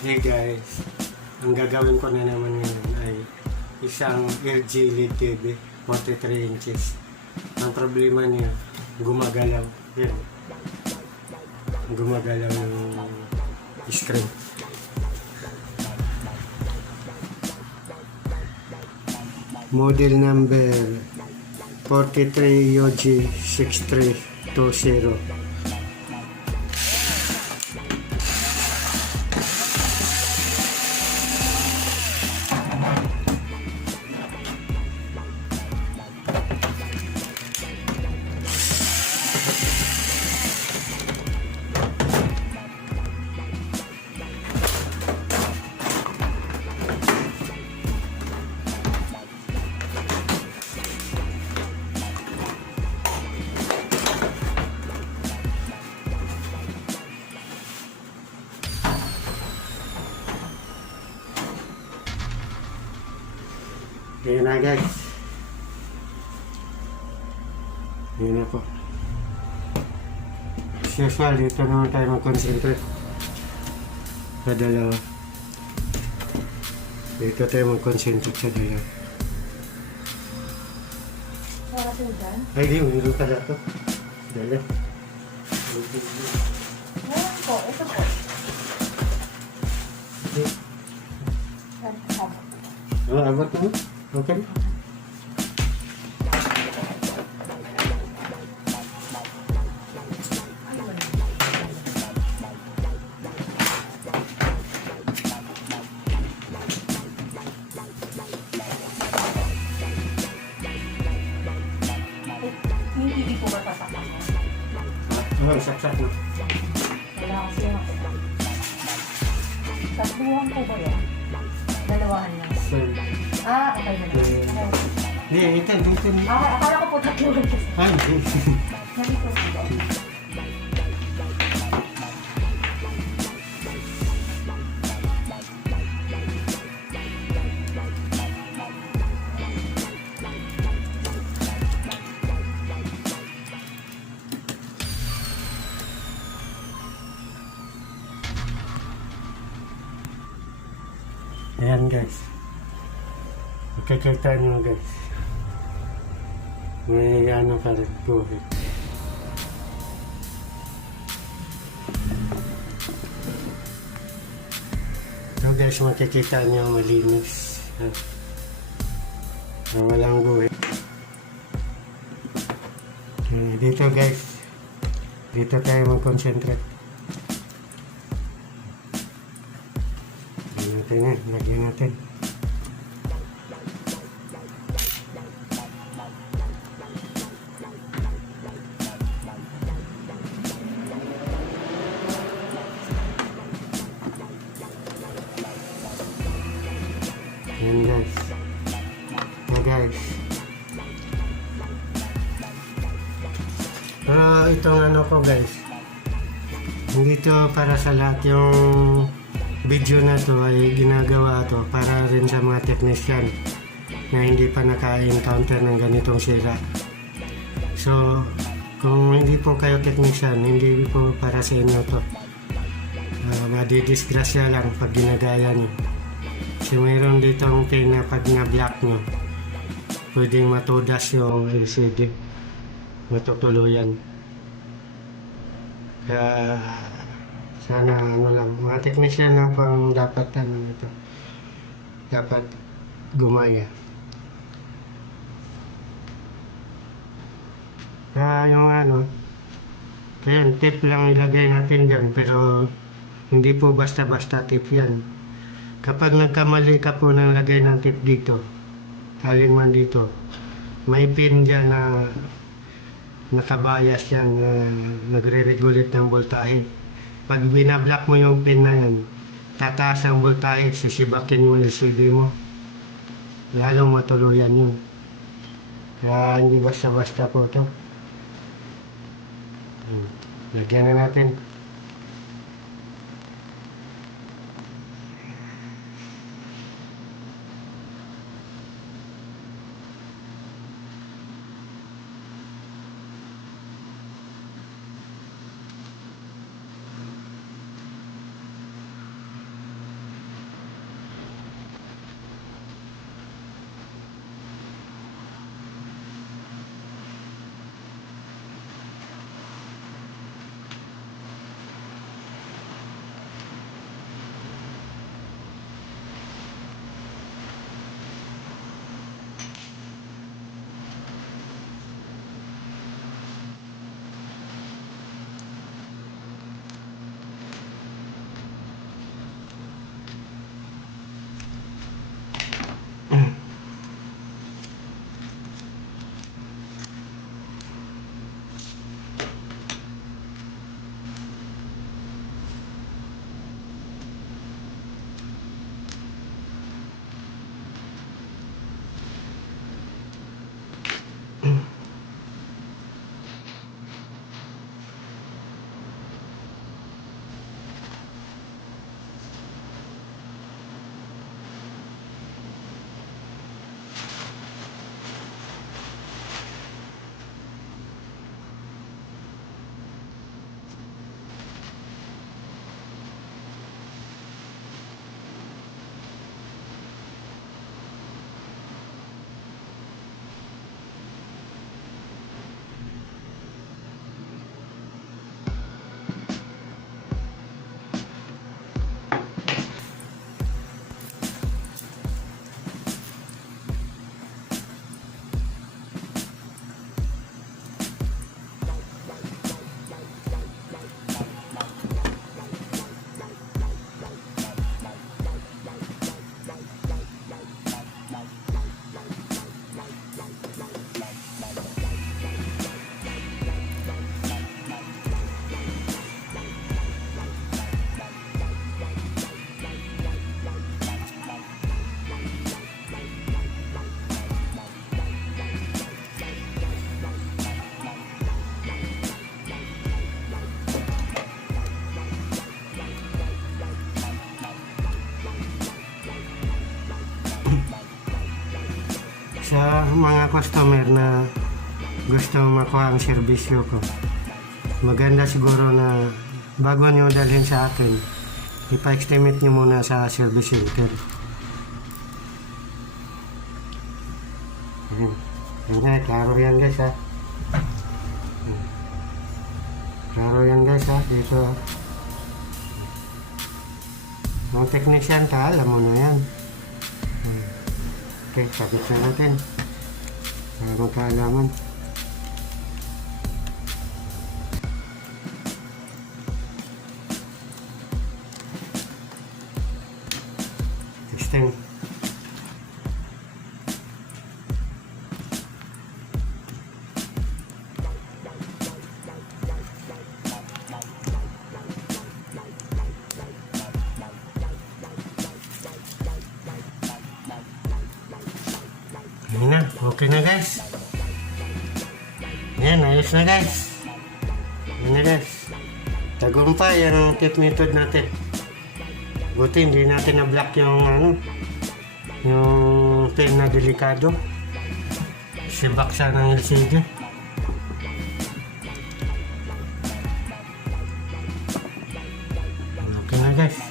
Hey guys, ang gagawin ko na naman ngayon ay isang LG LED TV 43 inches. Ang problema niya, gumagalaw. Yan. Gumagalaw yung screen. Model number 43 UG 6320. Ayan na guys. Ayan na po. As usual, dito naman tayo mag-concentrate. Sa dalawa. Dito tayo mag-concentrate sa dalawa. Para po dyan? Ay, di, meron pala ito. Dalawa. Meron po, ito po. Oh, abot mo? Okay. Hindi po ba tatakpan mo? Saksak na. Wala kasi yung ako. Tatluhan po ba yan? Dalawahan lang. Okay na lang. Hindi, dito. Akala ko po tatluhan kasi. Ay, hindi. Nandito po ba? Ayan guys. Makikita nyo guys. May ano pa rin po. So guys, makikita nyo malinis. Walang guhit. Dito guys. Dito tayo mag-concentrate. Lagyan natin. Ayan guys. Guys. Pero itong ano ko guys. Hindi to para sa lahat yung video na to ay ginagawa to para rin sa mga technician na hindi pa naka-encounter ng ganitong sira. So, kung hindi po kayo technician, hindi po para sa inyo to. Madidisgrasya lang pag ginagaya nyo. So, mayroon dito ang pin na pag na-block nyo, pwedeng matudas yung LCD. Matutuluyan. Kaya, sana ano lang, mga technician lang pang dapat ano ito. Dapat gumaya. Kaya yung ano, kaya tip lang ilagay natin dyan, pero hindi po basta-basta tip yan. Kapag nagkamali ka po ng lagay ng tip dito, alin man dito, may pin dyan na nakabayas yan, nagre-regulate ng voltahe. Pag binablock mo yung pin na yan, tataas ang voltahe, sisibakin mo yung LCD mo. Lalong matuluyan yun. Kaya hindi basta-basta po ito. Lagyan na natin. Sa mga customer na gusto makuha ang serbisyo ko, maganda siguro na bago nyo dalhin sa akin, ipa-estimate nyo muna sa service center. Ayan, klaro yan guys ha. Klaro yan guys ha, dito. Ang technician ka, alam mo na yan. Okay, sabit na natin. Para magkaalaman. Testing. Ayan na, okay na guys. Ayan, ayos na guys. Ayan na guys. Tagumpay ang tip method natin. Buti hindi natin na-block yung yung pin na delikado. Sibaksa ng LCD. Okay na guys.